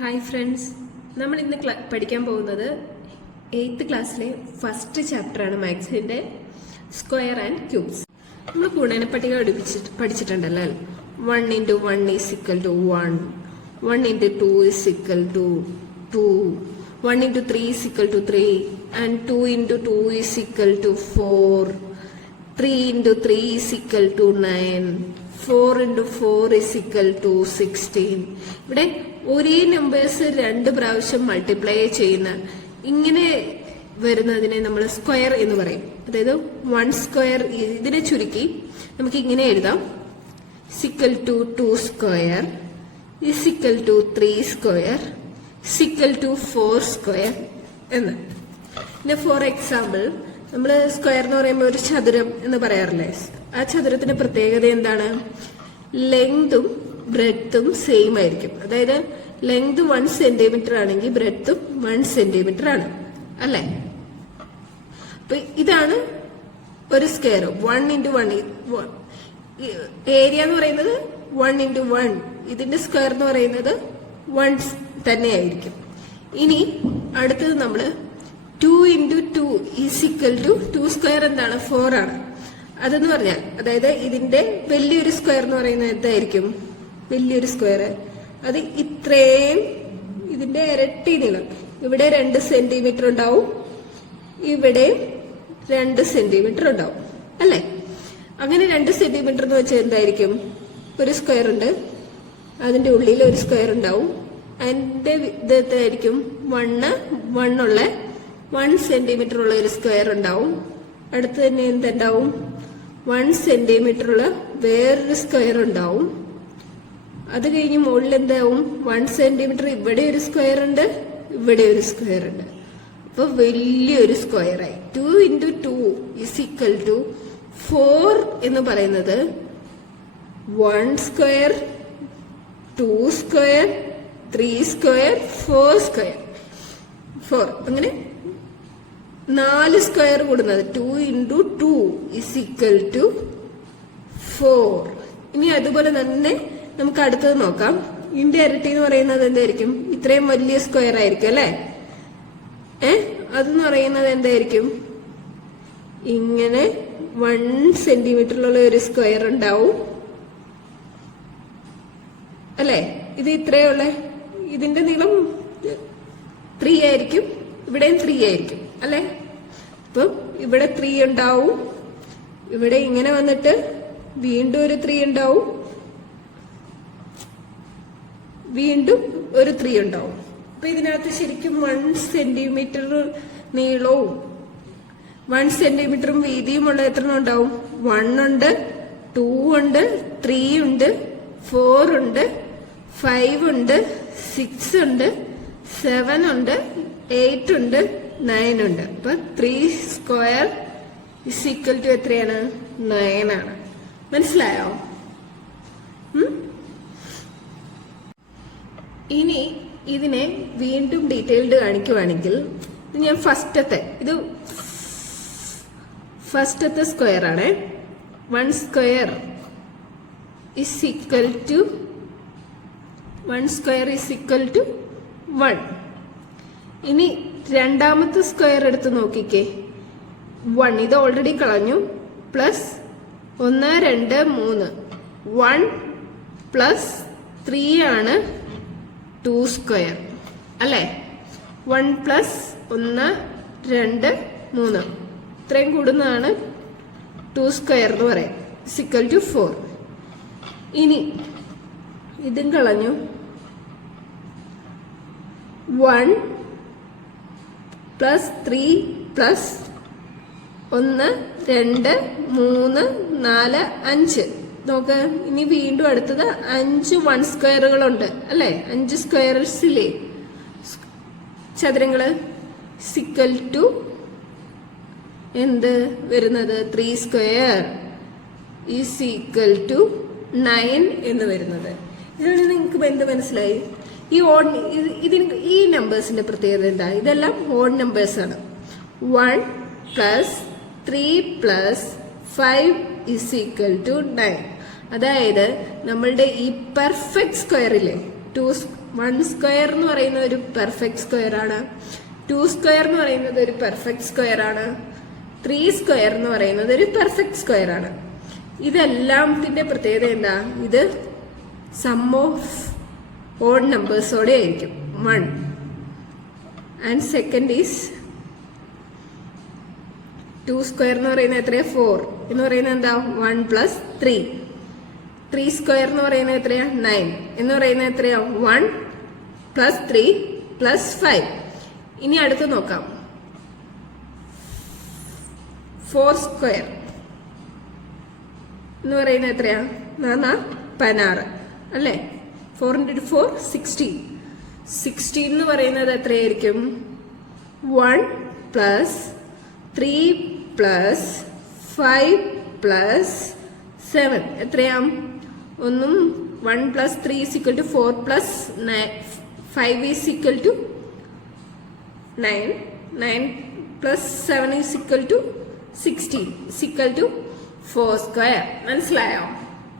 Hi friends, നമ്മൾ ഇന്ന് പഠിക്കാൻ പോകുന്നത് 8th ക്ലാസ്സിലെ ഫസ്റ്റ് ചാപ്റ്ററാണ് മാത്സിൻ്റെ സ്ക്വയർ ആൻഡ് ക്യൂബ്സ്. നമ്മൾ ഗുണനപ്പട്ടിക പഠിച്ചിട്ടുണ്ടല്ലോ. 1 into 1 is equal to 1, 1 into 2 is equal to 2, 1 into 3 is equal to 3, and 2 into 2 is equal to 4, 3 into 3 is equal to 9, 4 into 4 is equal to 16. ഇവിടെ ഒരേ numbers 2 പ്രാവശ്യം multiply ചെയ്യുന്ന ഇങ്ങനെ വരുന്നതിനെ നമ്മൾ square എന്ന് പറയും. അതായത് 1 സ്ക്വയർ ഇതിനെ ചുരുക്കി നമുക്ക് ഇങ്ങനെ എഴുതാം: equal to 2 square is equal to 3 square is equal to 4 square എന്ന്. പിന്നെ ഫോർ എക്സാമ്പിൾ, നമ്മൾ സ്ക്വയർ എന്ന് പറയുമ്പോൾ ഒരു ചതുരം എന്ന് പറയാറില്ലേ? ആ ചതുരത്തിന്റെ പ്രത്യേകത എന്താണ്? ലെങ്തും ബ്രെഡ്ത്തും സെയിം ആയിരിക്കും. അതായത് ലെങ്ത് 1 സെന്റിമീറ്റർ ആണെങ്കിൽ ബ്രെഡ്ത്തും 1 സെന്റിമീറ്റർ ആണ്, അല്ലേ? അപ്പൊ ഇതാണ് ഒരു സ്ക്വയർ. 1 into 1 ഏരിയ എന്ന് പറയുന്നത് 1 into 1. ഇതിന്റെ സ്ക്വയർ എന്ന് പറയുന്നത് 1 തന്നെയായിരിക്കും. ഇനി അടുത്തത് നമ്മള് 2 into 2 is equal to 2 square എന്താണ്? 4 ആണ്. അതെന്ന് പറഞ്ഞാൽ, അതായത് ഇതിന്റെ വലിയൊരു സ്ക്വയർ എന്ന് പറയുന്നത് എന്തായിരിക്കും? വലിയൊരു സ്ക്വയർ അത് ഇത്രയും, ഇതിന്റെ ഇരട്ടി നീളം. ഇവിടെ 2 സെന്റിമീറ്റർ ഉണ്ടാവും, ഇവിടെ 2 സെന്റിമീറ്റർ ഉണ്ടാവും, അല്ലെ? അങ്ങനെ 2 സെന്റിമീറ്റർ എന്ന് വെച്ചാൽ എന്തായിരിക്കും? ഒരു സ്ക്വയർ ഉണ്ട്, അതിന്റെ ഉള്ളിൽ ഒരു സ്ക്വയർ ഉണ്ടാവും. അതിന്റെ ഇതായിരിക്കും 1 ഉള്ള 1 സെന്റിമീറ്റർ ഉള്ള ഒരു സ്ക്വയർ ഉണ്ടാവും. അടുത്ത് തന്നെ എന്തുണ്ടാവും? 1 സെന്റിമീറ്റർ ഉള്ള വേറൊരു സ്ക്വയർ ഉണ്ടാവും. അത് കഴിഞ്ഞ് മുകളിൽ എന്താവും? 1 സെന്റിമീറ്റർ ഇവിടെ ഒരു സ്ക്വയർ ഉണ്ട്, ഇവിടെ ഒരു സ്ക്വയർ ഉണ്ട്. അപ്പൊ വലിയൊരു സ്ക്വയർ ആയി. 2 into 2 is equal to 4 എന്ന് പറയുന്നത് 1 സ്ക്വയർ, 2 സ്ക്വയർ, 3 സ്ക്വയർ, 4 സ്ക്വയർ. 4 അങ്ങനെ 4 സ്ക്വയർ കൂടുന്നത് 2 into 2 is equal to 4. ഇനി അതുപോലെ തന്നെ നമുക്ക് അടുത്തത് നോക്കാം. ഇതിന്റെ ഇരട്ടി എന്ന് പറയുന്നത് എന്തായിരിക്കും? ഇത്രയും വലിയ സ്ക്വയർ ആയിരിക്കും, അല്ലെ? അതെന്ന് പറയുന്നത് എന്തായിരിക്കും? ഇങ്ങനെ 1 സെന്റിമീറ്ററിലുള്ള ഒരു സ്ക്വയർ ഉണ്ടാവും, അല്ലെ? ഇത് ഇത്രയുള്ള, ഇതിന്റെ നീളം 3 ആയിരിക്കും, ഇവിടെയും 3 ആയിരിക്കും, അല്ലെ? അപ്പൊ ഇവിടെ 3 ഉണ്ടാവും, ഇവിടെ ഇങ്ങനെ വന്നിട്ട് വീണ്ടും ഒരു 3 ഉണ്ടാവും, വീണ്ടും ഒരു 3 ഉണ്ടാവും. അപ്പൊ ഇതിനകത്ത് ശരിക്കും 1 സെന്റിമീറ്റർ നീളവും 1 സെന്റിമീറ്ററും വീതിയുമുള്ള എത്ര ഉണ്ടാവും? 1 ഉണ്ട്, 2 ഉണ്ട്, 3 ഉണ്ട്, 4 ഉണ്ട്, 5 ഉണ്ട്, 6 ഉണ്ട്, 7 ഉണ്ട്, 8 ഉണ്ട്, 9 ഉണ്ട്. അപ്പൊ 3 സ്ക്വയർ ഇസ് ഈക്വൽ ടു എത്രയാണ്? 9 ആണ്. മനസ്സിലായോ? ഇനി ഇതിനെ വീണ്ടും ഡീറ്റെയിൽഡ് കാണിക്കുവാണെങ്കിൽ, ഞാൻ ഫസ്റ്റത്തെ സ്ക്വയർ ആണ്. 1 സ്ക്വയർ ഇസ് ഈക്വൽ ടു 1. ഇനി രണ്ടാമത്തെ സ്ക്വയർ എടുത്ത് നോക്കിക്കേ. 1 ഇത് ഓൾറെഡി കളഞ്ഞു. പ്ലസ് 1, 2, 3. 1 പ്ലസ് 3 ആണ് 2 സ്ക്വയർ, അല്ലെ? 1 പ്ലസ് 1, 2, 3 ഇത്രയും കൂടുന്നതാണ് 2 സ്ക്വയർ എന്ന് പറയാം. Equal to 4. ഇനി ഇതും കളഞ്ഞു. 1 പ്ലസ് 3 പ്ലസ് 1, 2, 3, 4, 5 നോക്ക്. ഇനി വീണ്ടും അടുത്തത് 5 1 സ്ക്വയറുകളുണ്ട്, അല്ലെ? 5 സ്ക്വയർസിലെ ചതുരങ്ങള് ഇക്വൽ ടു എന്ത് വരുന്നത്? 3 സ്ക്വയർ ഈസ് ഈക്വൽ ടു 9 എന്ന് വരുന്നത്. ഇതിൽ നിങ്ങൾക്ക് എന്ത് മനസ്സിലായി? ഈ നമ്പേഴ്സിന്റെ പ്രത്യേകത എന്താ? ഇതെല്ലാം ഓഡ് നമ്പേഴ്സ് ആണ്. 1 plus 3 plus 5 is equal to 9. അതായത് നമ്മളുടെ ഈ പെർഫെക്റ്റ് സ്ക്വയറിലെ 1 സ്ക്വയർ എന്ന് പറയുന്നത് ഒരു പെർഫെക്റ്റ് സ്ക്വയർ ആണ്, 2 സ്ക്വയർ എന്ന് പറയുന്നത് ഒരു പെർഫെക്റ്റ് സ്ക്വയർ ആണ്, 3 സ്ക്വയർ എന്ന് പറയുന്നത് ഒരു പെർഫെക്റ്റ് സ്ക്വയർ ആണ്. ഇതെല്ലാത്തിന്റെ പ്രത്യേകത എന്താ? ഇത് സം ഓഫ് ഓഡ് നമ്പേഴ്സോടെ ആയിരിക്കും 1. ആൻഡ് സെക്കൻഡ് ഈസ് 2 സ്ക്വയർ എന്ന് പറയുന്നത് എത്രയാ? 4 എന്ന് പറയുന്നത് എന്താ? 1 പ്ലസ് 3. 3 സ്ക്വയർ എന്ന് പറയുന്നത് എത്രയാ? 9 എന്ന് പറയുന്നത് എത്രയാ? 1 പ്ലസ് 3 പ്ലസ് 5. ഇനി അടുത്ത് നോക്കാം. 4 സ്ക്വയർ എന്ന് പറയുന്നത് എത്രയാ? 16 അല്ലേ? 4 into 4 16. 16 എന്ന് പറയുന്നത് എത്രയായിരിക്കും? 1 പ്ലസ് 3 പ്ലസ് 5 പ്ലസ് 7 എത്രയാ? 1 plus 3 is equal to 4 plus 5 is equal to 9. 9 plus 7 is equal to 16 is equal to 4 square. മനസ്സിലായോ?